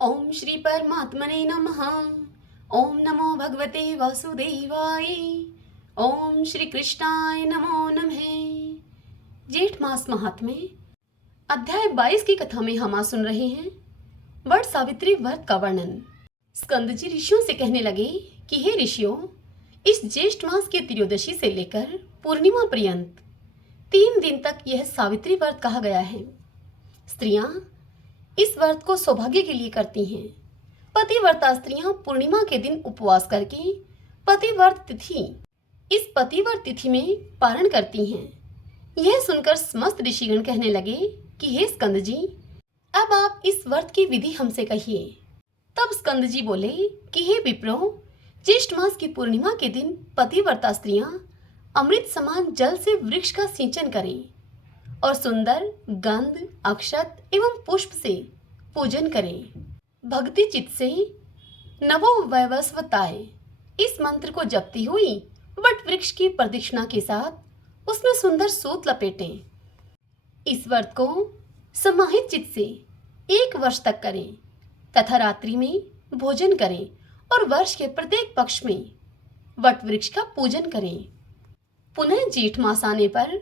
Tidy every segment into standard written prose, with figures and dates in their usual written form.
ओम श्री परमात्मने नमः। ओम नमो भगवते वासुदेवाय। ओम श्री कृष्णाय नमो नमः। जेठ मास महात्म्य अध्याय 22 की कथा में हम आज सुन रहे हैं वट सावित्री व्रत का वर्णन। स्कंद जी ऋषियों से कहने लगे कि हे ऋषियों, इस ज्येष्ठ मास की त्रयोदशी से लेकर पूर्णिमा पर्यंत 3 दिन तक यह सावित्री व्रत कहा गया है। स्त्रियां इस व्रत को सौभाग्य के लिए करती हैं। पतिव्रता स्त्रियां पूर्णिमा के दिन उपवास करके इस पतिव्रत तिथि में पारण करती हैं। यह सुनकर समस्त ऋषिगण कहने लगे कि हे स्कंद जी, अब आप इस व्रत की विधि हमसे कहिए। तब स्कंद जी बोले कि हे विप्रो, ज्येष्ठ मास की पूर्णिमा के दिन पतिव्रता स्त्रियां अमृत समान जल से वृक्ष का सिंचन करें और सुंदर गंध, अक्षत एवं पुष्प से पूजन करें। भक्ति चित्त से नवो वैवस्वताय इस मंत्र को जपती हुई वट वृक्ष की प्रदक्षिणा के साथ उसमें सुंदर सूत लपेटें। इस व्रत को समाहित चित्त से 1 वर्ष तक करें तथा रात्रि में भोजन करें और वर्ष के प्रत्येक पक्ष में वट वृक्ष का पूजन करें। पुनः जेठ मास आने पर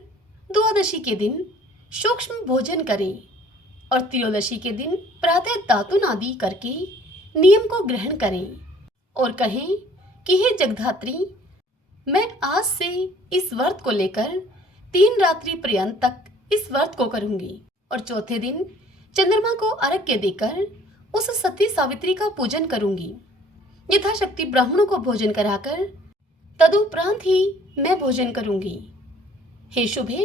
द्वादशी के दिन सूक्ष्म भोजन करें और त्रयोदशी के दिन प्रातः दातुन आदि करके नियम को ग्रहण करें और कहें कि हे जगधात्री, मैं आज से इस व्रत को लेकर 3 रात्रि पर्यंत तक इस व्रत को करूंगी और चौथे दिन चंद्रमा को अर्घ्य देकर उस सती सावित्री का पूजन करूंगी। यथाशक्ति ब्राह्मणों को भोजन कराकर तदुपरांत ही मैं भोजन करूंगी। हे शुभे,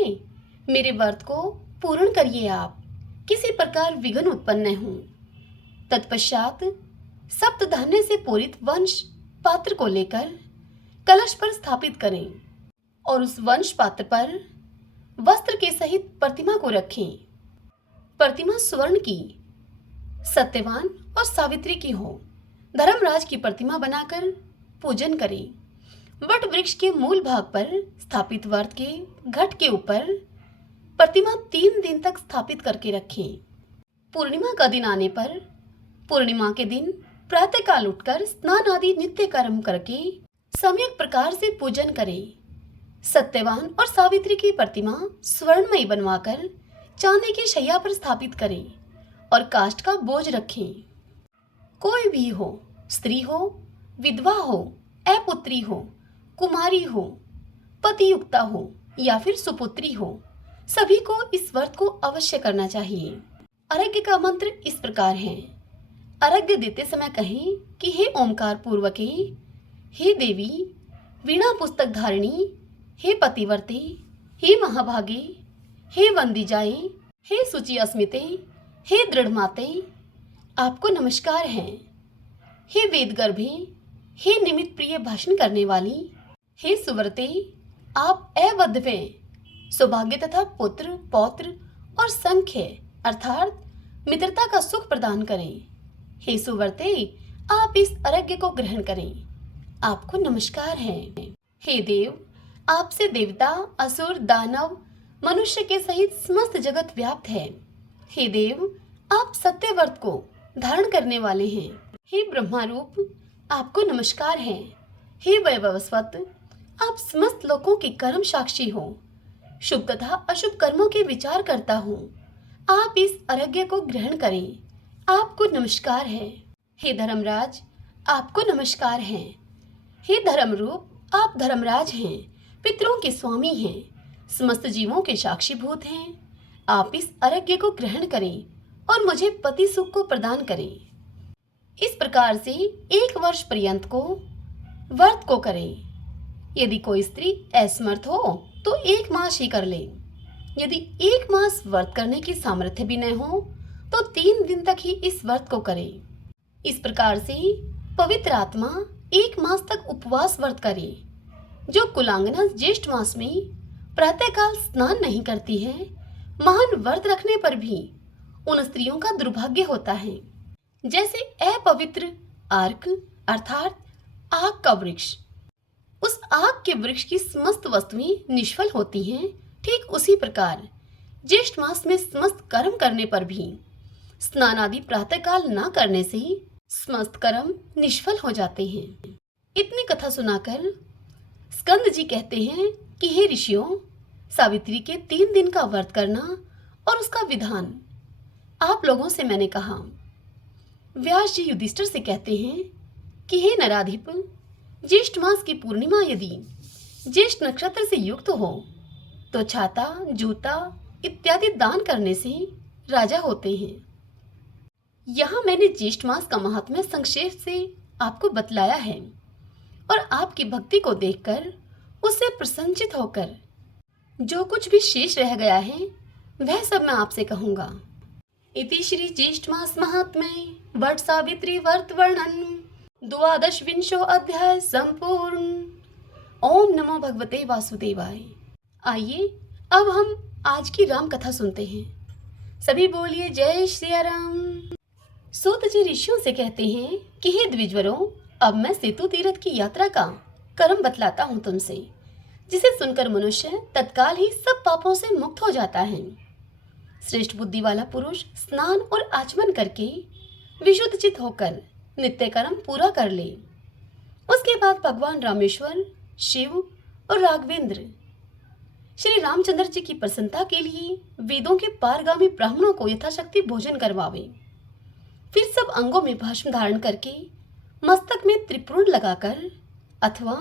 मेरे व्रत को पूर्ण करिए आप, किसी प्रकार विघ्न उत्पन्न न हो। तत्पश्चात सप्त धान्य से पूरित वंश पात्र को लेकर कलश पर स्थापित करें और उस वंश पात्र पर वस्त्र के सहित प्रतिमा को रखें। प्रतिमा स्वर्ण की, सत्यवान और सावित्री की हो। धर्मराज की प्रतिमा बनाकर पूजन करें। वट वृक्ष के मूल भाग पर स्थापित व्रत के घट के ऊपर प्रतिमा 3 दिन तक स्थापित करके रखें। पूर्णिमा का दिन आने पर पूर्णिमा के दिन प्रातःकाल उठकर स्नान आदि नित्य कर्म करके सम्यक प्रकार से पूजन करें। सत्यवान और सावित्री की प्रतिमा स्वर्णमयी बनवाकर चांदी की शैया पर स्थापित करें और काष्ठ का बोझ रखें। कोई भी हो, स्त्री हो, विधवा हो, अपुत्री हो, कुमारी हो, पतियुक्ता हो या फिर सुपुत्री हो, सभी को इस व्रत को अवश्य करना चाहिए। अर्घ्य का मंत्र इस प्रकार है। अर्घ्य देते समय कहें कि हे ओमकार पूर्वके, हे देवी वीणा पुस्तक धारिणी, हे पतिवर्ते, हे महाभागे, हे वंदिजाए, हे सुचि अस्मिते, हे दृढ़माते, आपको नमस्कार है। हे वेद गर्भे, हे निमित्त प्रिय भाषण करने वाली, हे सुव्रते, आप अवध्य सौभाग्य तथा पुत्र, पौत्र और संख्य अर्थात मित्रता का सुख प्रदान करें। हे सुव्रते, आप इस अर्घ्य को ग्रहण करें, आपको नमस्कार है। हे देव, आपसे देवता, असुर, दानव, मनुष्य के सहित समस्त जगत व्याप्त है। हे देव, आप सत्य व्रत को धारण करने वाले हैं। हे ब्रह्मा रूप, आपको नमस्कार है। हे वैवस्वत, आप समस्त लोगों की कर्म साक्षी हो, शुभ तथा अशुभ कर्मों के विचार करता हूँ। आप इस अर्घ्य को ग्रहण करें, आपको नमस्कार है। हे धर्मराज, आपको नमस्कार है। हे धर्मरूप, आप धर्मराज हैं, पितरों के स्वामी हैं, समस्त जीवों के साक्षीभूत हैं। आप इस अर्घ्य को ग्रहण करें और मुझे पति सुख को प्रदान करें। इस प्रकार से 1 वर्ष पर्यंत को व्रत को करें। यदि कोई स्त्री असमर्थ हो तो 1 मास ही कर ले। यदि 1 मास व्रत करने की सामर्थ्य भी न हो तो 3 दिन तक ही इस व्रत को करें। इस प्रकार से पवित्र आत्मा 1 मास तक उपवास व्रत करे। जो कुलांगना ज्येष्ठ मास में प्रातःकाल स्नान नहीं करती है, महान व्रत रखने पर भी उन स्त्रियों का दुर्भाग्य होता है। जैसे अपवित्र अर्क अर्थात आग का वृक्ष, उस आग के वृक्ष की समस्त वस्तुएं निष्फल होती हैं, ठीक उसी प्रकार ज्येष्ठ मास में समस्त कर्म करने पर भी स्नान आदि प्रातःकाल न करने से समस्त कर्म निष्फल हो जाते हैं। इतनी कथा सुनाकर स्कंद जी कहते हैं कि हे ऋषियों, सावित्री के 3 दिन का व्रत करना और उसका विधान आप लोगों से मैंने कहा। व्यास जी युधिष्ठिर से कहते हैं कि हे नराधिप, ज्येष्ठ मास की पूर्णिमा यदि ज्येष्ठ नक्षत्र से युक्त हो तो छाता, जूता इत्यादि दान करने से राजा होते हैं। यहाँ मैंने ज्येष्ठ मास का महात्म्य संक्षेप से आपको बतलाया है और आपकी भक्ति को देखकर उससे प्रसन्नचित होकर जो कुछ भी शेष रह गया है वह सब मैं आपसे कहूंगा। इति श्री ज्येष्ठ मास महात्म्ये वट सावित्री व्रत वर्णन 12विंशो अध्याय संपूर्ण। ओम नमो भगवते वासुदेवाय। आइए अब हम आज की राम कथा सुनते हैं। सभी बोलिए जय श्री राम। सूत जी ऋषियों से कहते हैं कि हे द्विजवरों, अब मैं सेतु तीर्थ की यात्रा का कर्म बतलाता हूँ तुमसे, जिसे सुनकर मनुष्य तत्काल ही सब पापों से मुक्त हो जाता है। श्रेष्ठ बुद्धि वाला पुरुष स्नान और आचमन करके विशुद्ध चित होकर नित्य कर्म पूरा कर ले। उसके बाद भगवान रामेश्वर, शिव और राघवेंद्र श्री रामचंद्र जी की प्रसन्नता के लिए वेदों के पारगामी ब्राह्मणों को यथाशक्ति भोजन करवावे। फिर सब अंगों में भस्म धारण करके मस्तक में त्रिपुरण लगाकर अथवा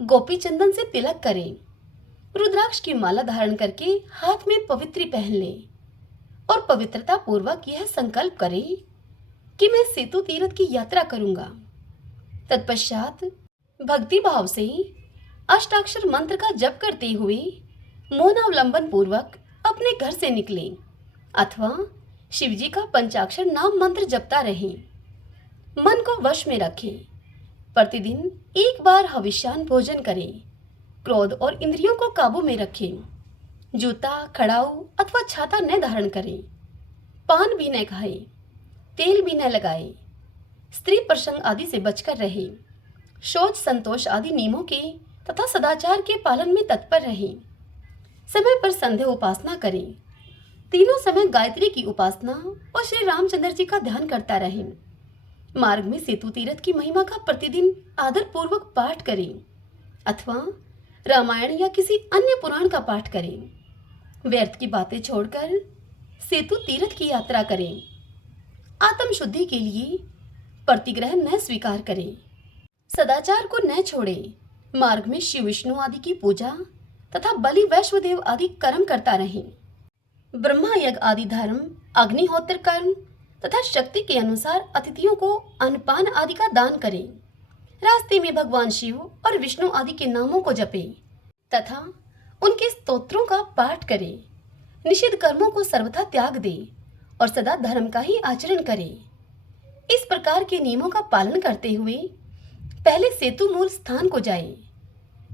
गोपी चंदन से तिलक करें। रुद्राक्ष की माला धारण करके हाथ में पवित्री पहन ले और पवित्रता पूर्वक यह संकल्प करें कि मैं सेतु तीर्थ की यात्रा करूंगा। तत्पश्चात भक्ति भाव से अष्टाक्षर मंत्र का जप करते हुए मौनावलंबन पूर्वक अपने घर से निकले अथवा शिवजी का पंचाक्षर नाम मंत्र जपता रहे। मन को वश में रखें। प्रतिदिन एक बार हविष्यान भोजन करें। क्रोध और इंद्रियों को काबू में रखें। जूता, खड़ाऊ अथवा छाता न धारण करें। पान भी न खाएं। तेल भी न लगाएं। स्त्री प्रसंग आदि से बचकर रहे। शौच, संतोष आदि नियमों के तथा सदाचार के पालन में तत्पर रहें। समय पर संध्या उपासना करें। तीनों समय गायत्री की उपासना और श्री रामचंद्र जी का ध्यान करता रहे। मार्ग में सेतु तीर्थ की महिमा का प्रतिदिन आदर पूर्वक पाठ करें अथवा रामायण या किसी अन्य पुराण का पाठ करें। व्यर्थ की बातें छोड़कर सेतु तीर्थ की यात्रा करें। आत्म शुद्धि के लिए प्रतिग्रह न स्वीकार करें। सदाचार को न छोड़ें। मार्ग में शिव, विष्णु आदि की पूजा तथा बलि, वैश्वदेव आदि कर्म करता रहें। ब्रह्मा यज्ञ आदि धर्म, अग्निहोत्र कर्म तथा शक्ति के अनुसार अतिथियों को अन्नपान आदि का दान करें। रास्ते में भगवान शिव और विष्णु आदि के नामों को जपें तथा उनके स्तोत्रों का पाठ करें। निषिद्ध कर्मों को सर्वथा त्याग दें और सदा धर्म का ही आचरण करें। इस प्रकार के नियमों का पालन करते हुए पहले सेतु मूल स्थान को जाएं।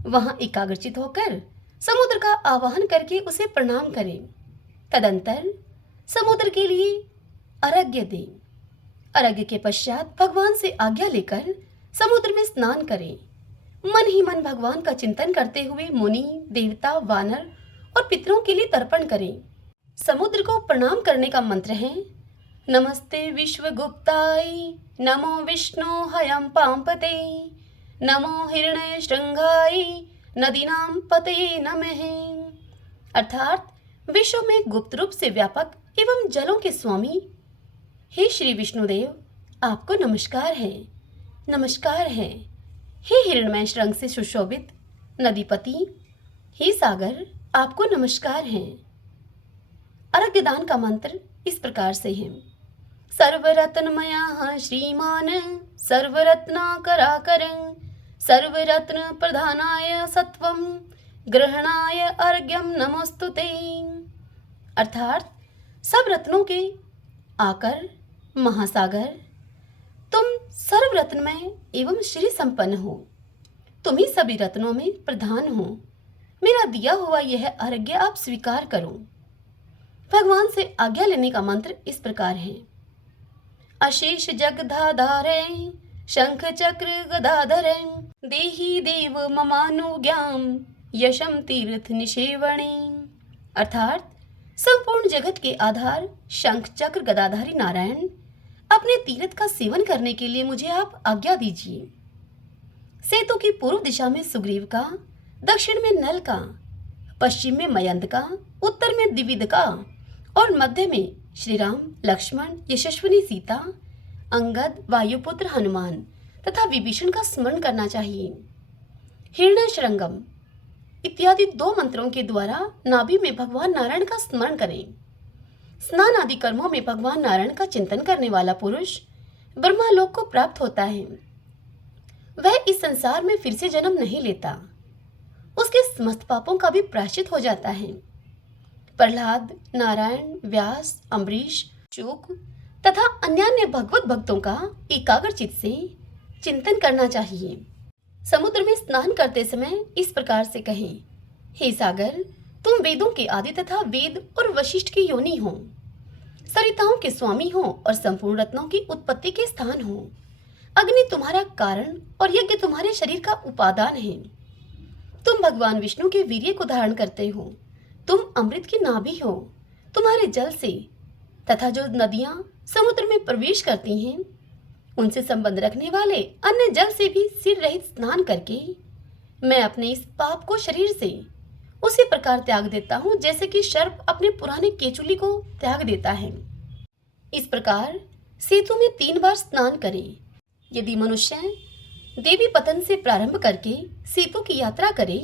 वहां एकाग्रचित होकर समुद्र का आवाहन करके उसे प्रणाम करें। तदंतर समुद्र के लिए अर्घ्य दें। अर्घ्य के पश्चात भगवान से आज्ञा लेकर समुद्र में स्नान करें। मन ही मन भगवान का चिंतन करते हुए मुनि, देवता, वानर और पितरों के लिए तर्पण करें। समुद्र को प्रणाम करने का मंत्र है नमस्ते विश्वगुप्ताय, नमो विष्णु हयम पांपते, नमो हिरण्य श्रृंगाय, नदीनाम पते नमः। अर्थात विश्व में गुप्त रूप से व्यापक एवं जलों के स्वामी हे श्री विष्णुदेव, आपको नमस्कार है, नमस्कार है। हे हिरण्मय श्रृंग से सुशोभित नदीपति, हे सागर, आपको नमस्कार है। अर्घ्यदान का मंत्र इस प्रकार से है सर्वरत्नमयः श्रीमान सर्वरत्नाकराकर सर्वरत्न प्रधानाय सत्वम ग्रहणाय अर्घ्यम नमोस्तुते। अर्थात सब रत्नों के आकर महासागर, तुम सर्वरत्नमय एवं श्री संपन्न हो। तुम ही सभी रत्नों में प्रधान हो। मेरा दिया हुआ यह अर्घ्य आप स्वीकार करो। भगवान से आज्ञा लेने का मंत्र इस प्रकार है अशेष जगधाधारे शंख चक्र गदाधरे देहि देव ममानुज्ञाम यशम तीर्थ निषेवणे। अर्थात संपूर्ण जगत के आधार शंख चक्र गदाधारी नारायण, अपने तीर्थ का सेवन करने के लिए मुझे आप आज्ञा दीजिए। सेतु की पूर्व दिशा में सुग्रीव का, दक्षिण में नल का, पश्चिम में मयंद का, उत्तर में द्विविद का और मध्य में श्री राम, लक्ष्मण, यशस्विनी सीता, अंगद, वायुपुत्र हनुमान तथा विभीषण का स्मरण करना चाहिए। हिरण्यशृंगम इत्यादि 2 मंत्रों के द्वारा नाभि में भगवान नारायण का स्मरण करें। स्नान आदि कर्मों में भगवान नारायण का चिंतन करने वाला पुरुष ब्रह्मालोक को प्राप्त होता है। वह इस संसार में फिर से जन्म नहीं लेता। उसके समस्त पापों का भी प्रायश्चित हो जाता है। प्रहलाद, नारायण, व्यास, अम्बरीश, चूक तथा अन्य भगवत भक्तों का एकाग्र चित्त से चिंतन करना चाहिए। समुद्र में स्नान करते समय इस प्रकार से कहें, हे सागर, तुम वेदों के आदि तथा वेद और वशिष्ठ की योनि हो, सरिताओं के स्वामी हो और संपूर्ण रत्नों की उत्पत्ति के स्थान हो। अग्नि तुम्हारा कारण और यज्ञ तुम्हारे शरीर का उपादान है। तुम भगवान विष्णु के वीर्य को धारण करते हो। तुम अमृत की नाभि हो। तुम्हारे जल से तथा जो नदियां समुद्र में प्रवेश करती हैं, उनसे संबंध रखने वाले अन्य जल से भी सिर रहित स्नान करके मैं अपने इस पाप को शरीर से उसी प्रकार त्याग देता हूँ जैसे कि सर्प अपने पुराने केचुली को त्याग देता है। इस प्रकार सेतु में 3 बार स्नान करें। यदि मनुष्य देवी पतन से प्रारंभ करके सेतु की यात्रा करे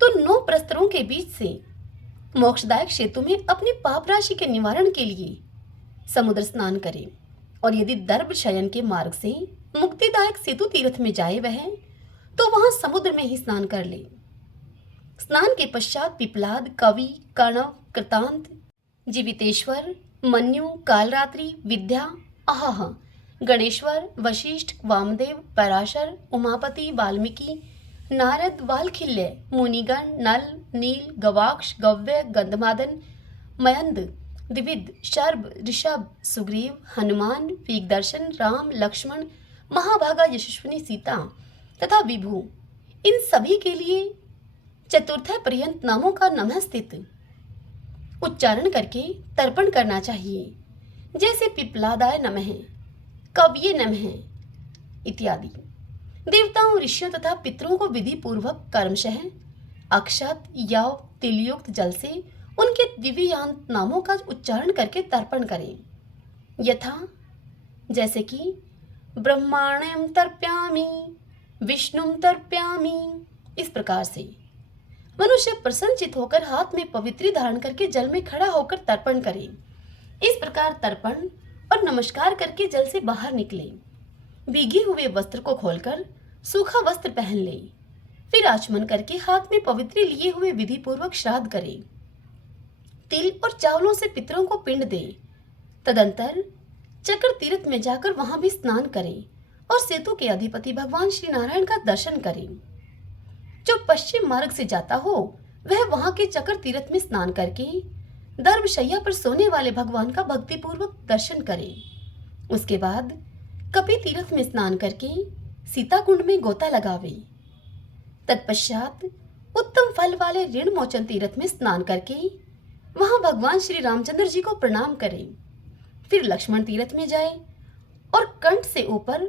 तो 9 प्रस्तरों के बीच से मोक्षदायक सेतु में अपनी पाप राशि के निवारण के लिए समुद्र स्नान करे। और यदि दर्भ शयन के मार्ग से मुक्तिदायक सेतु तीर्थ में जाए वह, तो वहां समुद्र में ही स्नान कर ले। स्नान के पश्चात पिपलाद, कवि, कणव, कृतांत, जीवितेश्वर, मन्यु, कालरात्रि, विद्या, आहा, गणेश्वर, वशिष्ठ, वामदेव, पराशर, उमापति, वाल्मीकि, नारद, वालखिल्य, मुनिगण, नल, नील, गवाक्ष, गव्य, गंधमादन, मयंद, द्विविद, शर्भ, ऋषभ, सुग्रीव, हनुमान, वेगदर्शन, राम, लक्ष्मण, महाभागा, यशस्विनी सीता तथा विभु, इन सभी के लिए चतुर्थ पर्यंत नामों का नमः स्थित उच्चारण करके तर्पण करना चाहिए, जैसे पिपलादाय नमः, कव्ये नमः इत्यादि। देवताओं, ऋषियों तथा पितरों को विधि पूर्वक कर्मशः अक्षत, यव, तिलयुक्त जल से उनके दिव्यांत नामों का उच्चारण करके तर्पण करें। यथा जैसे कि ब्रह्माण्यं तर्प्यामि, विष्णुं तर्प्यामि, इस प्रकार से मनुष्य प्रसन्नचित होकर हाथ में पवित्री धारण करके जल में खड़ा होकर तर्पण करे। इस प्रकार तर्पण और नमस्कार करके जल से बाहर निकले। भीगे हुए वस्त्र को खोलकर सूखा वस्त्र पहन ले। फिर आचमन करके हाथ में पवित्री लिए हुए विधि पूर्वक श्राद्ध करे। तिल और चावलों से पितरों को पिंड दे। तदंतर चक्र तीर्थ में जाकर वहां भी स्नान करें और सेतु के अधिपति भगवान श्री नारायण का दर्शन करें। जो पश्चिम मार्ग से जाता हो वह वहां के चक्र तीर्थ में स्नान करके दर्भशैया पर सोने वाले भगवान का भक्तिपूर्वक दर्शन करे। उसके बाद कपि तीर्थ में स्नान करके सीता कुंड में गोता लगावे। तत्पश्चात उत्तम फल वाले ऋण मोचन तीर्थ में स्नान करके वहां भगवान श्री रामचंद्र जी को प्रणाम करे। फिर लक्ष्मण तीर्थ में जाए और कंठ से ऊपर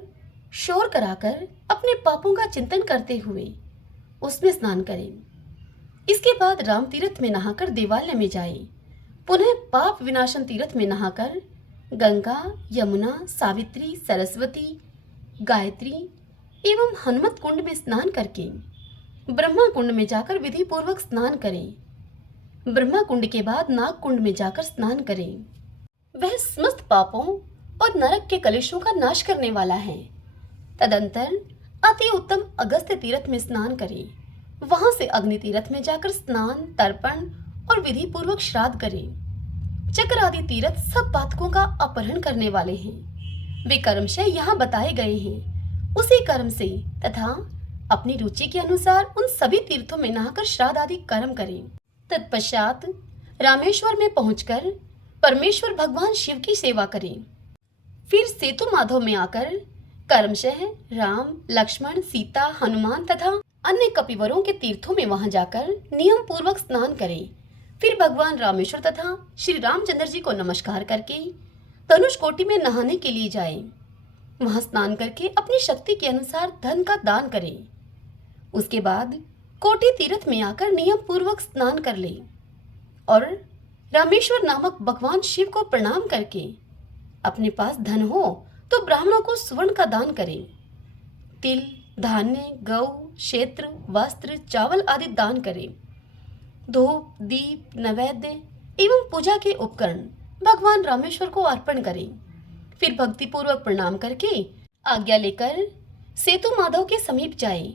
शोर कराकर अपने पापों का चिंतन करते हुए उसमें स्नान करें। इसके बाद राम तीर्थ में नहाकर देवालय में जाए। पुनः पाप विनाशन तीर्थ में नहाकर गंगा, यमुना, सावित्री, सरस्वती, गायत्री एवं हनुमत कुंड में स्नान करके ब्रह्मा कुंड में जाकर विधि पूर्वक स्नान करें। ब्रह्मा कुंड के बाद नाग कुंड में जाकर स्नान करें। वह समस्त पापों और नरक के कलेशों का नाश करने वाला है। तदंतर अति उत्तम अगस्त्य तीर्थ में स्नान करें। वहां से अग्नि तीर्थ में जाकर स्नान, तर्पण और विधि पूर्वक श्राद्ध करें। चक्र आदि तीर्थ सब पातकों का अपहरण करने वाले हैं। वे कर्मशः यहाँ बताए गए हैं। उसी कर्म से तथा अपनी रुचि के अनुसार उन सभी तीर्थों में नहाकर श्राद्ध आदि कर्म करें। तत्पश्चात रामेश्वर में पहुंचकर परमेश्वर भगवान शिव की सेवा करें। फिर सेतु माधव में आकर कर्मशः राम, लक्ष्मण, सीता, हनुमान तथा अन्य कपिवरों के तीर्थों में वहां जाकर नियम पूर्वक स्नान करें। फिर भगवान रामेश्वर तथा श्री रामचंद्र जी को नमस्कार करके धनुष कोटि में नहाने के लिए जाए। वहां स्नान करके अपनी शक्ति के अनुसार धन का दान करें। उसके बाद कोटि तीर्थ में आकर नियम पूर्वक स्नान कर ले और रामेश्वर नामक भगवान शिव को प्रणाम करके अपने पास धन हो तो ब्राह्मणों को सुवर्ण का दान करें। तिल, धान्य, गौ, क्षेत्र, वस्त्र, चावल आदि दान करें। धूप, दीप, नैवेद्य एवं पूजा के उपकरण भगवान रामेश्वर को अर्पण करें। फिर भक्ति पूर्वक प्रणाम करके आज्ञा लेकर सेतु माधव के समीप जाए।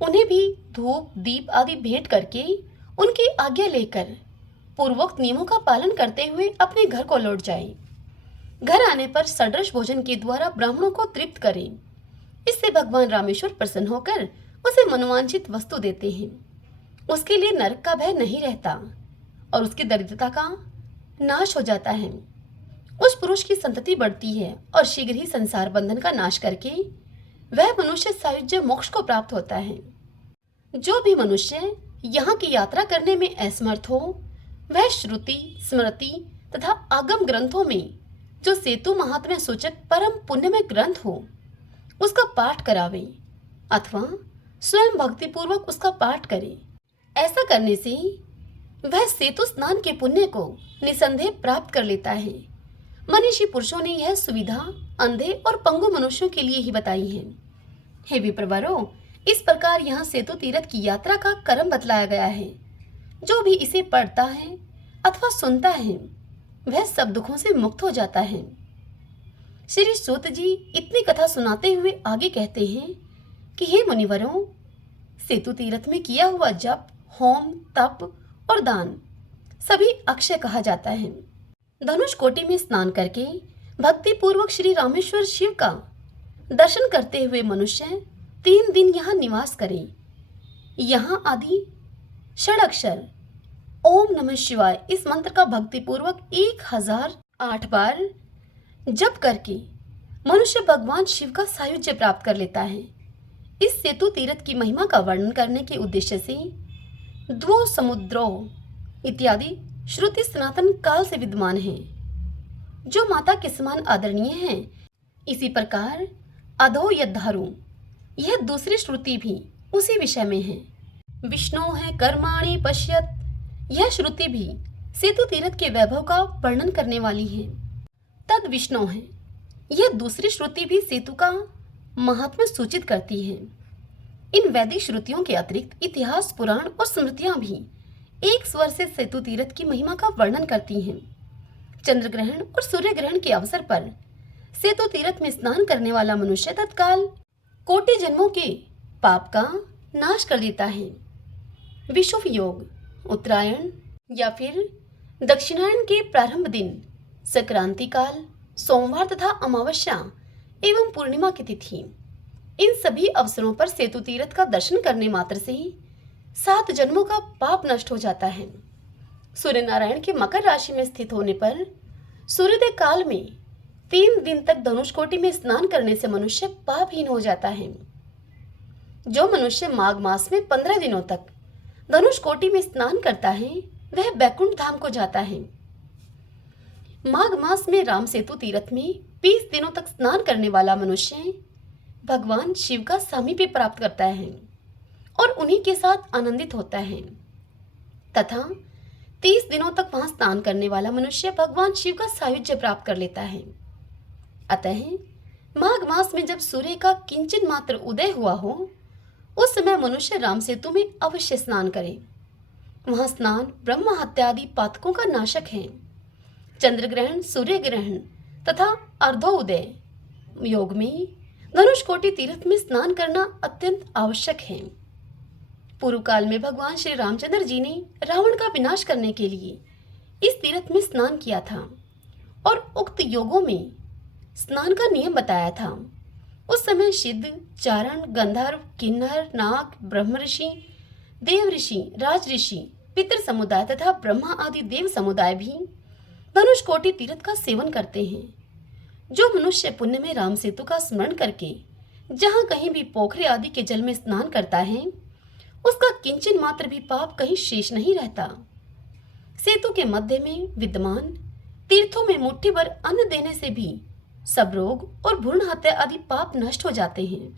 उन्हें भी धूप, दीप आदि भेंट करके उनकी आज्ञा लेकर पूर्वोक्त नियमों का पालन करते हुए अपने घर को लौट जाए। घर आने पर षड्रश भोजन के द्वारा ब्राह्मणों को तृप्त करें। इससे भगवान रामेश्वर प्रसन्न होकर उसे मनोवांछित वस्तु देते हैं। उसके लिए नरक का भय नहीं रहता और उसकी दरिद्रता का नाश हो जाता है। उस पुरुष की संतति बढ़ती है और शीघ्र ही संसार बंधन का नाश करके वह मनुष्य सायुज्य मोक्ष को प्राप्त होता है। जो भी मनुष्य यहाँ की यात्रा करने में असमर्थ हो, वह श्रुति, स्मृति तथा आगम ग्रंथों में जो सेतु महात्म्य सूचक परम पुण्यमय ग्रंथ हो उसका पाठ करावे अथवा स्वयं भक्ति पूर्वक उसका पाठ करे। ऐसा करने से वह सेतु स्नान के पुण्य को निसंदेह प्राप्त कर लेता है। मनीषी पुरुषों ने यह सुविधा अंधे और पंगु मनुष्यों के लिए ही बताई है। हे विप्रवरों, इस प्रकार यहाँ सेतु तीर्थ की यात्रा का क्रम बतलाया गया है। जो भी इसे पढ़ता है अथवा सुनता है वह सब दुखों से मुक्त हो जाता है। श्री सूत जी इतनी कथा सुनाते हुए आगे कहते हैं कि हे मुनिवरों, सेतु तीर्थ में किया हुआ जप, होम, तप और दान सभी अक्षय कहा जाता है। धनुष कोटि में स्नान करके भक्ति पूर्वक श्री रामेश्वर शिव का दर्शन करते हुए मनुष्य 3 दिन यहाँ निवास करे। यहाँ आदि षडक्षर ओम नमः शिवाय इस मंत्र का भक्ति पूर्वक 1008 बार जप करके मनुष्य भगवान शिव का सायुज्य प्राप्त कर लेता है। इस सेतु तीर्थ की महिमा का वर्णन करने के उद्देश्य से द्वौ समुद्रो इत्यादि श्रुति सनातन काल से विद्यमान है, जो माता के समान आदरणीय है। इसी प्रकार अधो यद्धारु यह दूसरी श्रुति भी उसी विषय में है। विष्णु है कर्माणि पश्यत यह श्रुति भी सेतु तीर्थ के वैभव का वर्णन करने वाली है। तद विष्णु है यह दूसरी श्रुति भी सेतु का महात्म्य सूचित करती है। इन वैदिक श्रुतियों के अतिरिक्त इतिहास, पुराण और स्मृतियां भी एक स्वर से सेतु तीर्थ की महिमा का वर्णन करती हैं। चंद्र ग्रहण और सूर्य ग्रहण के अवसर पर सेतु तीर्थ में स्नान करने वाला मनुष्य तत्काल कोटि जन्मों के पाप का नाश कर देता है। विषुव योग, उत्तरायण या फिर दक्षिणायन के प्रारंभ दिन, संक्रांति काल, सोमवार तथा अमावस्या एवं पूर्णिमा की तिथि, इन सभी अवसरों पर सेतु तीर्थ का दर्शन करने मात्र से ही 7 जन्मों का पाप नष्ट हो जाता है। सूर्य नारायण के मकर राशि में स्थित होने पर सूर्योदय काल में 3 दिन तक धनुष कोटि में स्नान करने से मनुष्य पापहीन हो जाता है। जो मनुष्य माघ मास में 15 दिनों तक धनुष कोटि में स्नान करता है वह बैकुंठ धाम को जाता है। माघ मास में राम सेतु तीर्थ में 20 दिनों तक स्नान करने वाला मनुष्य भगवान शिव का सामीप्य प्राप्त करता है और उन्हीं के साथ आनंदित होता है तथा 30 दिनों तक वहां स्नान करने वाला मनुष्य भगवान शिव का सायुज्य प्राप्त कर लेता है। अतः माघ मास में जब सूर्य का किंचन मात्र उदय हुआ हो उस समय मनुष्य राम सेतु में अवश्य स्नान करे। वहां स्नान ब्रह्म हत्या आदि पातकों का नाशक है। चंद्र ग्रहण, सूर्य ग्रहण तथा अर्धोदय योग में धनुष कोटि तीर्थ में स्नान करना अत्यंत आवश्यक है। पूर्व काल में भगवान श्री रामचंद्र जी ने रावण का विनाश करने के लिए इस तीर्थ में स्नान किया था और उक्त योगों में स्नान का नियम बताया था। उस समय सिद्ध, चारण, गंधर्व, किन्नर, नाग, ब्रह्म ऋषि, देव ऋषि, राज ऋषि, पितृ समुदाय तथा ब्रह्मा आदि देव समुदाय भी धनुष कोटि तीर्थ का सेवन करते हैं। जो मनुष्य पुण्य में राम सेतु का स्मरण करके जहाँ कहीं भी पोखरे आदि के जल में स्नान करता है उसका किंचन मात्र भी पाप कहीं शेष नहीं रहता। सेतु के मध्य में विद्यमान तीर्थों में मुट्ठी भर अन्न देने से भी सब रोग और भ्रूण हत्या आदि पाप नष्ट हो जाते हैं।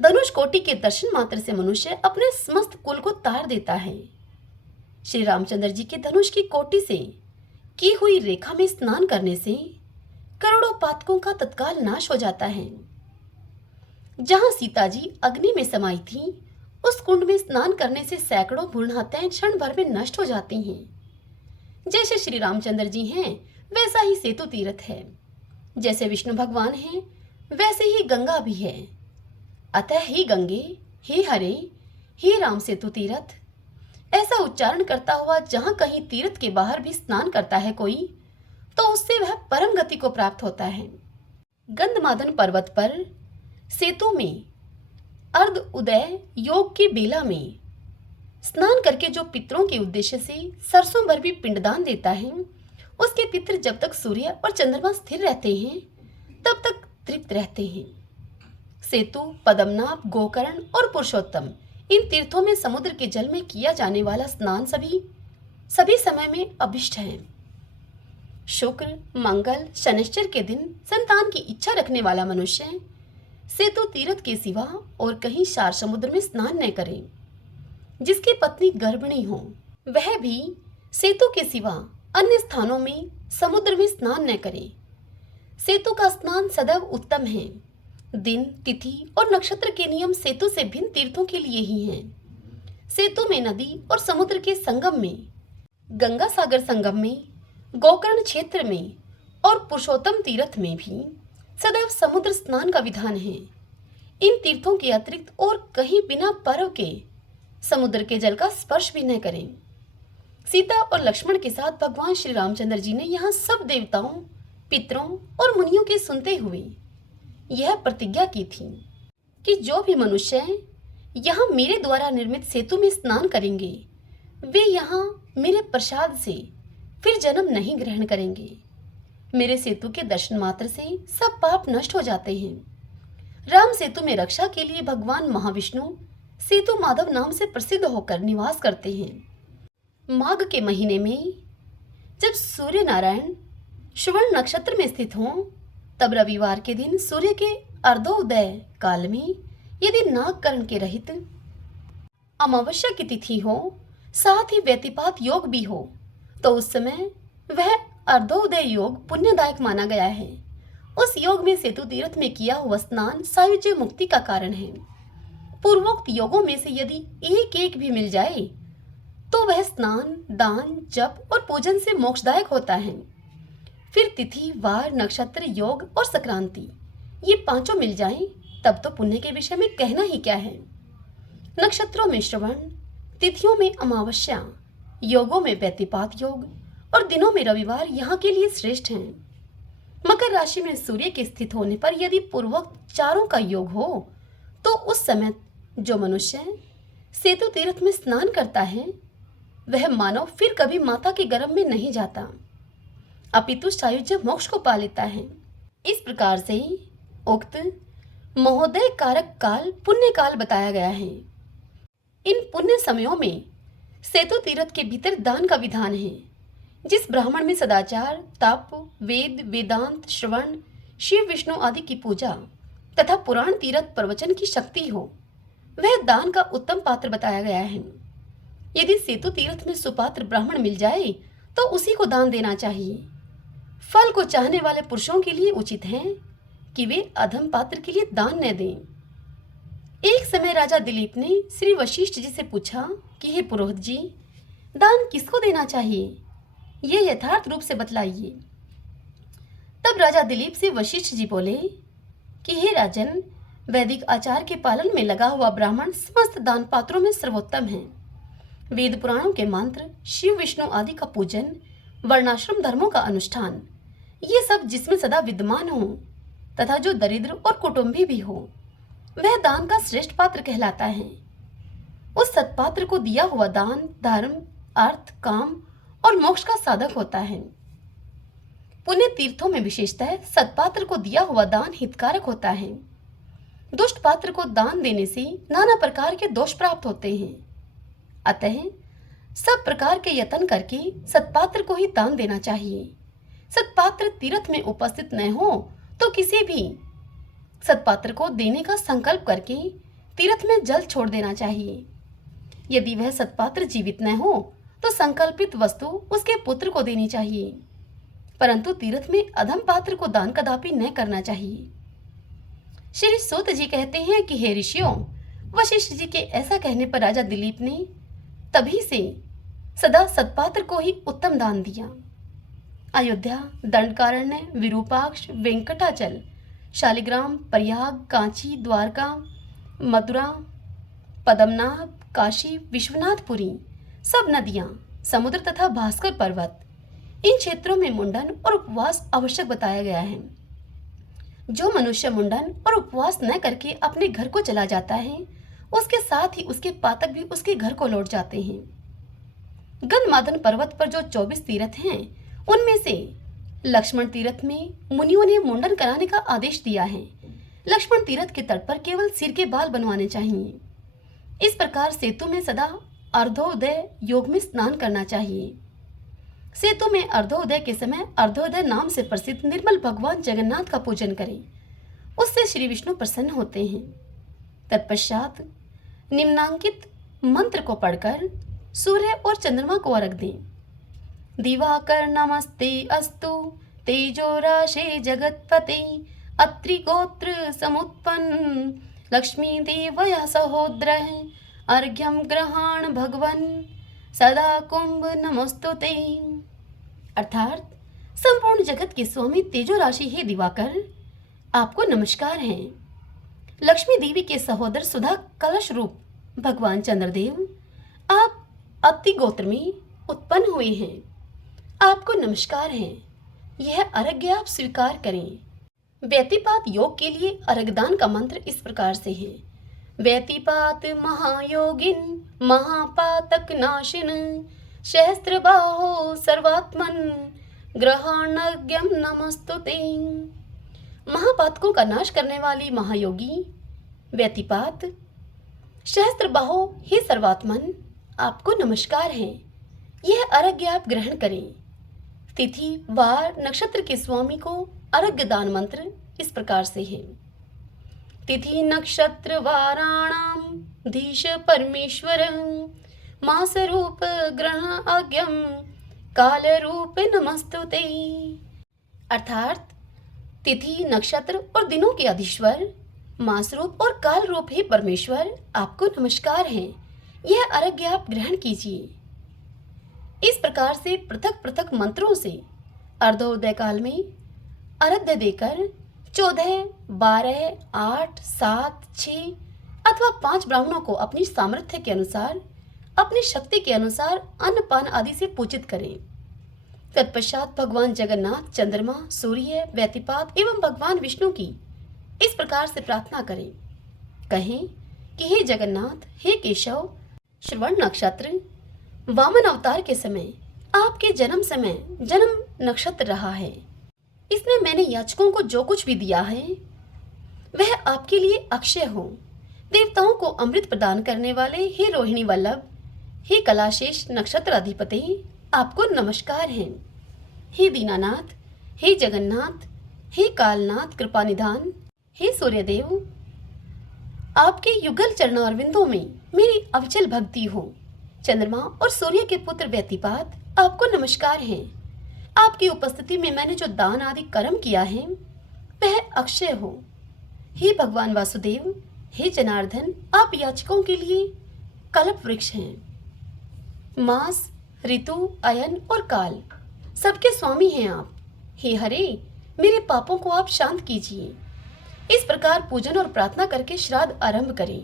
धनुष कोटि के दर्शन मात्र से मनुष्य अपने समस्त कुल को तार देता है। श्री रामचंद्र जी के धनुष की कोटि से की हुई रेखा में स्नान करने से करोड़ों पातकों का तत्काल नाश हो जाता है। जहां सीता जी अग्नि में समाई थी, उस कुंड में स्नान करने से सैकड़ों भ्रूण हत्याएं क्षण भर में नष्ट हो जाती हैं। जैसे श्री रामचंद्र जी हैं, वैसा ही सेतु तीर्थ है। जैसे विष्णु भगवान हैं, वैसे ही गंगा भी है। अतः ही गंगे, हे हरे, हे राम सेतु तीर्थ, ऐसा उच्चारण करता हुआ जहां कहीं तीर्थ के बाहर भी स्नान करता है कोई, तो उससे वह परम गति को प्राप्त होता है। गंधमादन पर्वत पर सेतु में अर्ध उदय योग की बेला में स्नान करके जो पितरों के उद्देश्य से सरसों भर भी पिंडदान देता है, उसके पितर जब तक सूर्य और चंद्रमा स्थिर रहते हैं तब तक तृप्त रहते हैं। सेतु, पद्मनाभ, गोकर्ण और पुरुषोत्तम, इन तीर्थों में समुद्र के जल में किया जाने वाला स्नान सभी समय में अभिष्ट है। शुक्र, मंगल, शनिश्चर के दिन संतान की इच्छा रखने वाला मनुष्य सेतु तीर्थ के सिवा और कहीं सार समुद्र में स्नान न करे। जिसकी पत्नी गर्भिणी हो, वह भी सेतु के सिवा अन्य स्थानों में समुद्र में स्नान न करे। सेतु का स्नान सदैव उत्तम है। दिन, तिथि और नक्षत्र के नियम सेतु से भिन्न तीर्थों के लिए ही हैं। सेतु में नदी और समुद्र के संगम में, गंगा सागर संगम में, गोकर्ण क्षेत्र में और पुरुषोत्तम तीर्थ में भी सदैव समुद्र स्नान का विधान है। इन तीर्थों के अतिरिक्त और कहीं बिना पर्व के समुद्र के जल का स्पर्श भी न करें। सीता और लक्ष्मण के साथ भगवान श्री रामचंद्र जी ने यहाँ सब देवताओं, पितरों और मुनियों के सुनते हुए यह प्रतिज्ञा की थी कि जो भी मनुष्य यहाँ मेरे द्वारा निर्मित सेतु में स्नान करेंगे, वे यहाँ मेरे प्रसाद से फिर जन्म नहीं ग्रहण करेंगे। मेरे सेतु के दर्शन मात्र से सब पाप नष्ट हो जाते हैं। राम सेतु में रक्षा के लिए भगवान महाविष्णु सेतु माधव नाम से प्रसिद्ध होकर निवास करते हैं। माघ के महीने में जब सूर्य नारायण श्रवण नक्षत्र में स्थित हों, तब रविवार के दिन सूर्य के अर्धोदय काल में यदि नागकरण के रहित अमावस्या की तिथि हो, साथ ही व्यतिपात योग भी हो, तो उस समय वह अर्धोदय योग पुण्यदायक माना गया है। उस योग में सेतु तीर्थ में किया हुआ स्नान सायुज्य मुक्ति का कारण है। पूर्वोक्त योगों में से यदि एक एक भी मिल जाए तो वह स्नान, दान, जप और पूजन से मोक्षदायक होता है। फिर तिथि, वार, नक्षत्र, योग और संक्रांति, ये पांचों मिल जाएं, तब तो पुण्य के विषय में कहना ही क्या है। नक्षत्रों में श्रवण, तिथियों में अमावस्या, योगों में व्यतिपात योग और दिनों में रविवार यहाँ के लिए श्रेष्ठ हैं। मकर राशि में सूर्य के स्थित होने पर यदि पूर्वोक्त चारों का योग हो, तो उस समय जो मनुष्य सेतु तीर्थ में स्नान करता है, वह मानव फिर कभी माता के गर्भ में नहीं जाता, अपितु सायुज्य मोक्ष को पा लेता है। इस प्रकार से उक्त महोदय कारक काल पुण्य काल बताया गया है। इन पुण्य समयों में सेतु तीर्थ के भीतर दान का विधान है। जिस ब्राह्मण में सदाचार, तप, वेद, वेदांत, श्रवण, शिव विष्णु आदि की पूजा तथा पुराण तीर्थ प्रवचन की शक्ति हो, वह दान का उत्तम पात्र बताया गया है। यदि सेतु तीर्थ में सुपात्र ब्राह्मण मिल जाए तो उसी को दान देना चाहिए। फल को चाहने वाले पुरुषों के लिए उचित है कि वे अधम पात्र के लिए दान न दें। एक समय राजा दिलीप ने श्री वशिष्ठ जी से पूछा कि हे पुरोहित जी, दान किसको देना चाहिए, ये यथार्थ रूप से बतलाइए। तब राजा दिलीप से वशिष्ठ जी बोले कि हे राजन, वैदिक आचार के पालन में लगा हुआ ब्राह्मण समस्त दान पात्रों में सर्वोत्तम है। वेद पुराणों के मंत्र, शिव विष्णु आदि का पूजन, वर्णाश्रम धर्मों का अनुष्ठान, ये सब जिसमें सदा विद्यमान हो तथा जो दरिद्र और कुटुंबी भी हो, वह दान का श्रेष्ठ पात्र कहलाता है। उस सत्पात्र को दिया हुआ दान धर्म, अर्थ, काम और मोक्ष का साधक होता है। पुण्य तीर्थों में विशेषतः सत्पात्र को दिया हुआ दान हितकारक होता है। दुष्ट पात्र को दान देने से नाना प्रकार के दोष प्राप्त होते हैं। अतः सब प्रकार के यत्न करके सत्पात्र को ही दान देना चाहिए। सत्पात्र तीर्थ में उपस्थित न हो तो किसी भी सत्पात्र को देने का संकल्प करके तीर्थ में जल छोड़ देना चाहिए। यदि वह सत्पात्र जीवित न हो तो संकल्पित वस्तु उसके पुत्र को देनी चाहिए, परंतु तीर्थ में अधम पात्र को दान कदापि न करना चाहिए। श्री सूत जी कहते हैं कि हे ऋषियों, वशिष्ठ जी के ऐसा कहने पर राजा दिलीप ने तभी से सदा सत्पात्र को ही उत्तम दान दिया। अयोध्या, दंडकारण्य, विरूपाक्ष, वेंकटाचल, शालिग्राम, प्रयाग, कांची, द्वारका, मथुरा, पद्मनाभ, काशी, विश्वनाथपुरी, सब नदियां, समुद्र तथा भास्कर पर्वत, इन क्षेत्रों में मुंडन और उपवास आवश्यक बताया गया है। जो मनुष्य मुंडन और उपवास न करके अपने घर को चला जाता है, उसके साथ ही उसके पातक भी उसके घर को लौट जाते हैं। गंधमादन पर्वत पर जो 24 तीर्थ हैं, उनमें से लक्ष्मण तीर्थ में मुनियों ने मुंडन कराने का आदेश दिया है। लक्ष्मण तीर्थ के तट पर केवल सिर के बाल बनवाने चाहिए। इस प्रकार सेतु में सदा अर्धोदय योग में स्नान करना चाहिए। सेतु में अर्धोदय के समय अर्धोदय नाम से प्रसिद्ध निर्मल भगवान जगन्नाथ का पूजन करें, उससे श्री विष्णु प्रसन्न होते हैं। तत्पश्चात निम्नांकित मंत्र को पढ़कर सूर्य और चंद्रमा को अर्घ दें। दिवाकर नमस्ते अस्तु तेजो राशे जगतपते अत्रि गोत्र समुत्पन्न लक्ष्मी देवया सहोदर अर्घ्यम ग्रहण भगवन सदा कुंभ नमस्तुते। अर्थात संपूर्ण जगत के स्वामी तेजो राशि हे दिवाकर, आपको नमस्कार है। लक्ष्मी देवी के सहोदर सुधा कलश रूप भगवान चंद्रदेव, आप अत्रि गोत्र में उत्पन्न हुए हैं, आपको नमस्कार है। यह अर्घ्य आप स्वीकार करें। व्यतिपात योग के लिए अर्घदान का मंत्र इस प्रकार से है। व्यतिपात महायोगिन महापातक नाशिन सहस्त्रबाहो सर्वात्मन ग्रहणाज्ञम नमस्तुते। महापातकों का नाश करने वाली महायोगी व्यतिपात सहस्त्रबाहो हे सर्वात्मन, आपको नमस्कार है। यह अर्घ्य आप ग्रहण करें। तिथि वार नक्षत्र के स्वामी को अर्घ्य दान मंत्र इस प्रकार से है। तिथि नक्षत्र वाराणाम धीश परमेश्वर मास रूप ग्रहण आज्ञम काल रूप नमस्तुते। अर्थात तिथि नक्षत्र और दिनों के अधीश्वर मास रूप और काल रूप हे परमेश्वर, आपको नमस्कार है। यह अर्घ्य आप ग्रहण कीजिए। इस प्रकार से पृथक पृथक मंत्रों से अर्धोदय काल में अर्घ्य देकर 14, 12, 8, 7, 6 अथवा 5 ब्राह्मणों को अपनी सामर्थ्य के अनुसार, अपनी शक्ति के अनुसार अन्न पान आदि से पूजित करें। तत्पश्चात भगवान जगन्नाथ, चंद्रमा, सूर्य, व्यतिपात एवं भगवान विष्णु की इस प्रकार से प्रार्थना करें। कहें कि हे जगन्नाथ, हे केशव, श्रवण नक्षत्र वामन अवतार के समय आपके जन्म समय जन्म नक्षत्र रहा है। इसमें मैंने याचकों को जो कुछ भी दिया है वह आपके लिए अक्षय हो। देवताओं को अमृत प्रदान करने वाले हे रोहिणी वल्लभ, हे कलाशेष नक्षत्र अधिपति, आपको नमस्कार है। हे दीनानाथ, हे जगन्नाथ, हे कालनाथ कृपा निधान, हे सूर्यदेव, आपके युगल चरणारविंदों में मेरी अविचल भक्ति हो। चंद्रमा और सूर्य के पुत्र व्यतिपात, आपको नमस्कार है। आपकी उपस्थिति में मैंने जो दान आदि कर्म किया है वह अक्षय हो। हे भगवान वासुदेव, हे जनार्दन, आप याचकों के लिए कल्प वृक्ष हैं। मास, ऋतु, अयन और काल सबके स्वामी हैं आप। हे हरे, मेरे पापों को आप शांत कीजिए। इस प्रकार पूजन और प्रार्थना करके श्राद्ध आरंभ करें।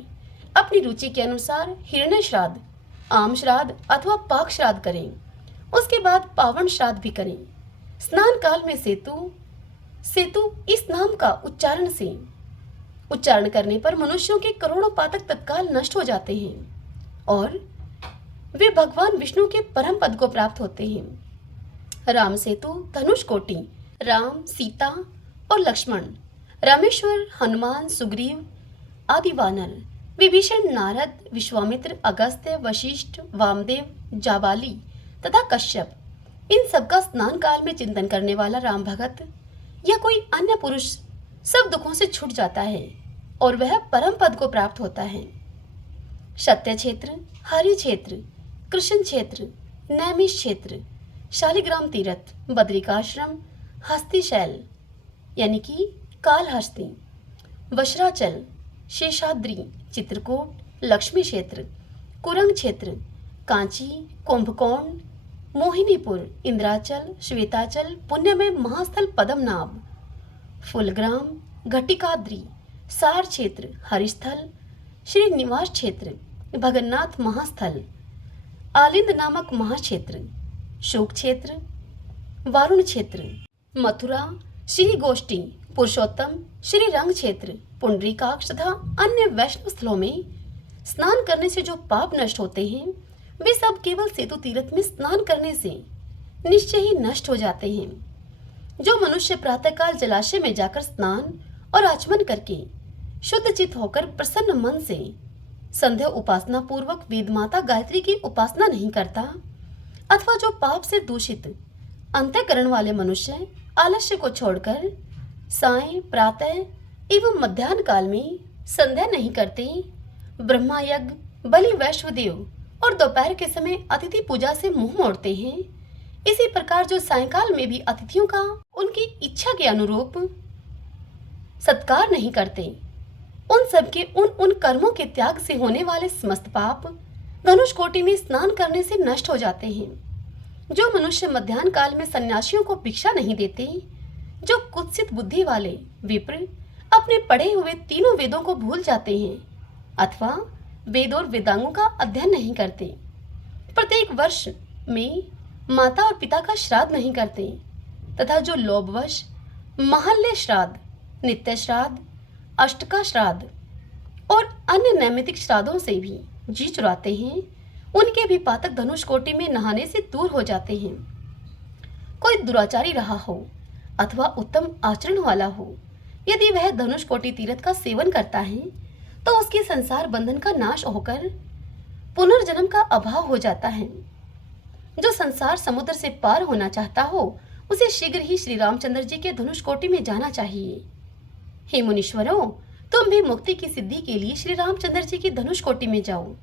अपनी रुचि के अनुसार हिरण्य श्राद्ध, आम श्राद्ध अथवा पाक श्राद्ध करें। उसके बाद पावन श्राद्ध भी करें। स्नान काल में सेतु इस नाम का उच्चारण करने पर मनुष्यों के करोड़ों पातक तत्काल नष्ट हो जाते हैं और वे भगवान विष्णु के परम पद को प्राप्त होते हैं। राम सेतु, धनुष कोटि, राम, सीता और लक्ष्मण, रामेश्वर, हनुमान, सुग्रीव आदि वानर विभीषण, नारद, विश्वामित्र, अगस्त्य, वशिष्ठ, वामदेव, जाबाली तथा कश्यप, इन सबका स्नान काल में चिंतन करने वाला राम भगत या कोई अन्य पुरुष सब दुखों से छूट जाता है और वह परम पद को प्राप्त होता है। सत्य क्षेत्र, हरि क्षेत्र, कृष्ण क्षेत्र, नैमिष क्षेत्र, शालिग्राम तीर्थ, बद्रिकाश्रम, हस्ती शैल यानी कि कालहस्ती, वज्राचल, शेषाद्री, चित्रकूट, लक्ष्मी क्षेत्र, कुरंग क्षेत्र, कांची, कुंभकोण, मोहिनीपुर, इंद्राचल, श्वेताचल, पुण्यमय महास्थल पद्मनाभ, फुलग्राम, घटिकाद्रि, सार क्षेत्र, हरिस्थल, श्रीनिवास क्षेत्र, भगन्नाथ महास्थल, आलिंद नामक महाक्षेत्र, शोक क्षेत्र, वारुण क्षेत्र, मथुरा, श्री गोष्ठी, पुरुषोत्तम, श्री रंग क्षेत्र, पुंडरीकाक्ष तथा अन्य वैष्णव स्थलों में स्नान करने से जो पाप नष्ट होते हैं वे सब केवल सेतु तीर्थ में स्नान करने से निश्चय ही नष्ट हो जाते हैं। जो मनुष्य प्रातःकाल जलाशय में जाकर स्नान और आचमन करके शुद्ध चित्त होकर प्रसन्न मन से संध्या उपासना पूर्वक वेद माता गायत्री की उपासना नहीं करता, अथवा जो पाप से दूषित अंतःकरण वाले मनुष्य आलस्य को छोड़कर सायं, प्रातः एवं मध्याह्न काल में संध्या नहीं करते, ब्रह्मा यज्ञ, बलि वैश्वदेव और दोपहर के समय अतिथि पूजा से मुंह मोड़ते हैं, इसी प्रकार जो सायंकाल में भी अतिथियों का उनकी इच्छा के अनुरूप सत्कार नहीं करते, उन सबके उन कर्मों के त्याग से होने वाले समस्त पाप धनुष कोटि में स्नान करने से नष्ट हो जाते हैं। जो मनुष्य मध्याह्न काल में सन्यासियों को भिक्षा नहीं देते, जो कुत्सित बुद्धि वाले विप्र अपने पढ़े हुए तीनों वेदों को भूल जाते हैं अथवा वेद और वेदांगों का अध्ययन नहीं करते, प्रत्येक वर्ष में माता और पिता का श्राद्ध नहीं करते, तथा जो लोभवश महल्ले श्राद्ध, नित्य श्राद्ध, अष्टका श्राद्ध और अन्य नैमित्तिक श्राद्धों से भी जी चुराते हैं, उनके भी पातक धनुष कोटि में नहाने से दूर हो जाते हैं। कोई दुराचारी रहा हो अथवा उत्तम आचरण वाला हो, यदि वह धनुष कोटि तीर्थ का सेवन करता है तो उसके संसार बंधन का नाश होकर पुनर्जन्म का अभाव हो जाता है। जो संसार समुद्र से पार होना चाहता हो उसे शीघ्र ही श्री रामचंद्र जी के धनुष कोटि में जाना चाहिए। हे मुनीश्वरों, तुम भी मुक्ति की सिद्धि के लिए श्री रामचंद्र जी की धनुष कोटि में जाओ।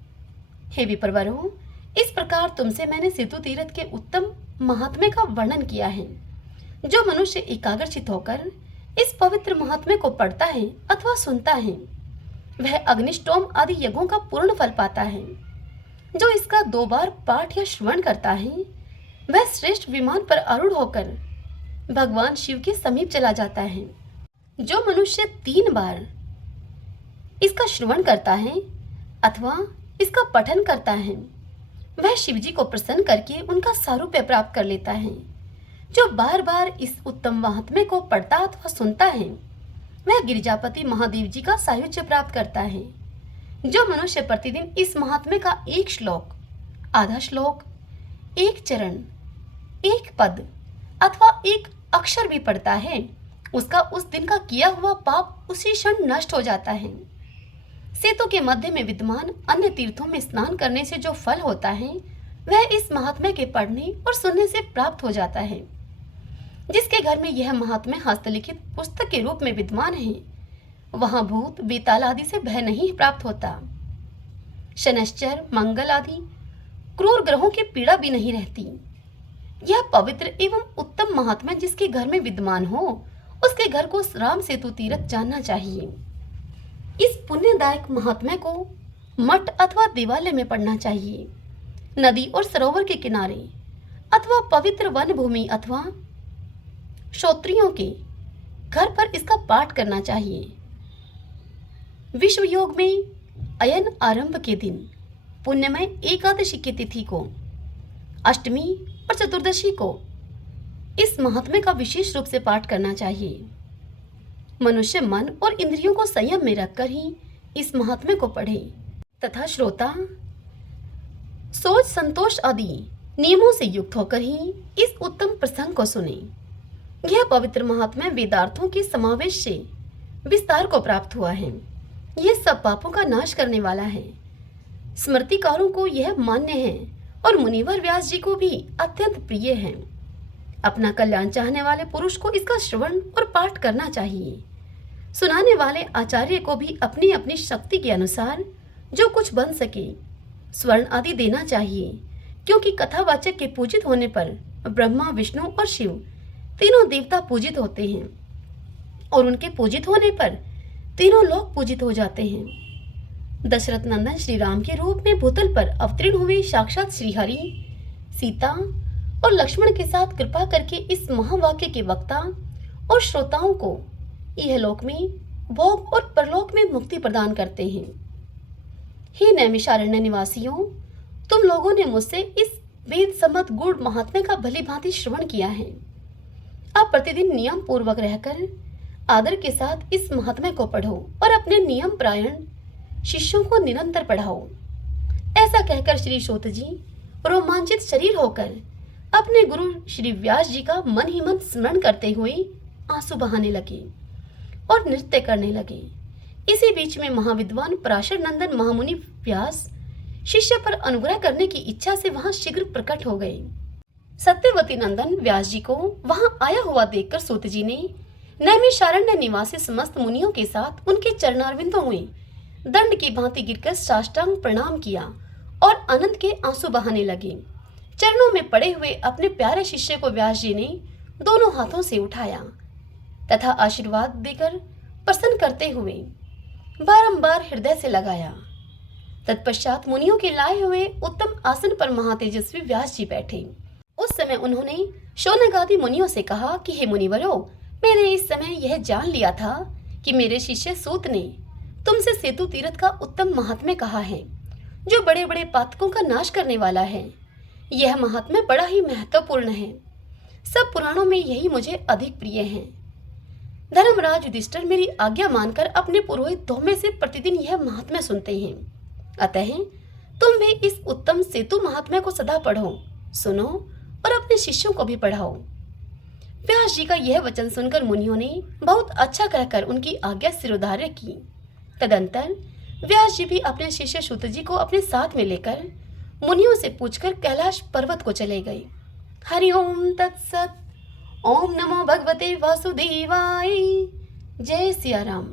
हे विप्रवरों, इस प्रकार तुमसे मैंने सेतु तीर्थ के उत्तम महात्म्य का वर्णन किया है। जो मनुष्य एकाग्रचित होकर इस पवित्र महात्म्य को पढ़ता है अथवा सुनता है, वह अग्निष्टोम आदि यज्ञों का पूर्ण फल पाता है। जो इसका 2 बार पाठ या श्रवण करता है, वह श्रेष्ठ विमान पर आरूढ़ होकर भगवान शिव के समीप चला जाता है। जो मनुष्य 3 बार इसका श्रवण करता है अथवा इसका पठन करता है, वह शिव जी को प्रसन्न करके उनका सारूप्य प्राप्त कर लेता है। जो बार बार इस उत्तम महात्म्य को पढ़ता अथवा सुनता है, वह गिरिजापति महादेव जी का सायुज्य प्राप्त करता है। जो मनुष्य प्रतिदिन इस महात्म्य का 1 श्लोक, आधा श्लोक, 1 चरण, 1 पद अथवा 1 अक्षर भी पढ़ता है, उसका उस दिन का किया हुआ पाप उसी क्षण नष्ट हो जाता है। सेतु के मध्य में विद्यमान अन्य तीर्थों में स्नान करने से जो फल होता है, वह इस महात्म्य के पढ़ने और सुनने से प्राप्त हो जाता है। जिसके घर में यह महात्म्य हस्तलिखित पुस्तक के रूप में विद्यमान है, वहां भूत, बेताल आदि से भय नहीं प्राप्त होता। शनैश्चर, मंगल आदि क्रूर ग्रहों की पीड़ा भी नहीं रहती। यह पवित्र एवं उत्तम महात्म्य जिसके घर में विद्यमान हो, उसके घर को राम सेतु तीर्थ जानना चाहिए। इस पुण्यदायक महात्म्य को मठ अथवा देवालय में पढ़ना चाहिए, नदी और सरोवर के किनारे अथवा पवित्र वन भूमि अथवा श्रोत्रियों के घर पर इसका पाठ करना चाहिए। विश्व योग में अयन आरंभ के दिन पुण्यमय एकादशी की तिथि को, अष्टमी और चतुर्दशी को इस महात्म्य का विशेष रूप से पाठ करना चाहिए। मनुष्य मन और इंद्रियों को संयम में रखकर ही इस महात्म्य को पढ़े तथा श्रोता सोच, संतोष आदि नियमों से युक्त होकर ही इस उत्तम प्रसंग को सुने। यह पवित्र महात्म्य वेदार्थों के समावेश से विस्तार को प्राप्त हुआ है। यह सब पापों का नाश करने वाला है। स्मृतिकारों को यह मान्य है और मुनिवर व्यास जी को भी अत्यंत प्रिय है। अपना कल्याण चाहने वाले पुरुष को इसका श्रवण और पाठ करना चाहिए। सुनाने वाले आचार्य को भी अपनी अपनी शक्ति के अनुसार जो कुछ बन सके स्वर्ण आदि देना चाहिए, क्योंकि कथावाचक के पूजित होने पर ब्रह्मा, विष्णु और शिव तीनों देवता पूजित होते हैं और उनके पूजित होने पर तीनों लोग पूजित हो जाते हैं। दशरथ नंदन श्री राम के रूप में भूतल पर अवतीर्ण हुए साक्षात श्रीहरि सीता और लक्ष्मण के साथ कृपा करके इस महावाक्य के वक्ता और श्रोताओं को इहलोक में भोग और परलोक में मुक्ति प्रदान करते हैं। हे नैमिषारण्य निवासियों, तुम लोगों ने मुझसे इस वेद सम्मत गूढ़ महात्म्य का भली भांति श्रवण किया है। आप प्रतिदिन नियम पूर्वक रहकर आदर के साथ इस महात्म्य को पढ़ो और अपने नियम परायण शिष्यों को निरंतर पढ़ाओ। ऐसा कहकर श्री सूत जी रोमांचित शरीर होकर अपने गुरु श्री व्यास जी का मन ही मन स्मरण करते हुए आंसू बहाने लगे और नृत्य करने लगे। इसी बीच में महाविद्वान पराशर नंदन महामुनि व्यास शिष्य पर अनुग्रह करने की इच्छा से वहां शीघ्र प्रकट हो गए। सत्यवती नंदन व्यास जी को वहां आया हुआ देखकर सूत जी ने नैमिषारण्य निवासी समस्त मुनियों के साथ उनके चरणारविंदों में दंड की भांति गिरकर साष्टांग प्रणाम किया और आनंद के आंसू बहाने लगे। चरणों में पड़े हुए अपने प्यारे शिष्य को व्यास जी ने दोनों हाथों से उठाया तथा आशीर्वाद देकर प्रसन्न करते हुए बारंबार हृदय से लगाया। तत्पश्चात मुनियों के लाए हुए उत्तम आसन पर महातेजस्वी व्यास जी बैठे। उस समय उन्होंने शौनकादि मुनियों से कहा कि हे मुनिवरों, मैंने इस समय यह जान लिया था कि मेरे शिष्य सूत ने तुमसे सेतु तीर्थ का उत्तम महात्म्य कहा है, जो बड़े बड़े पातकों का नाश करने वाला है। यह महात्म्य बड़ा ही महत्वपूर्ण है। सब पुराणों में यही मुझे अधिक प्रिय है। धर्मराज युधिष्ठिर मेरी आज्ञा मानकर अपने पुरोहित धौम्य से प्रतिदिन यह महात्म्य सुनते हैं। अतः तुम भी इस उत्तम सेतु महात्म्य को सदा पढ़ो, सुनो और अपने शिष्यों को भी पढ़ाओ। व्यास जी का यह वचन सुनकर मुनियों ने बहुत अच्छा कहकर उनकी आज्ञा सिरोधार्य की। तदंतर व्यास जी भी अपने शिष्य सूत जी को अपने साथ में लेकर मुनियों से पूछकर कैलाश पर्वत को चले गए। हरि ओम तत्सत। ओम नमो भगवते वासुदेवाय। जय सिया राम।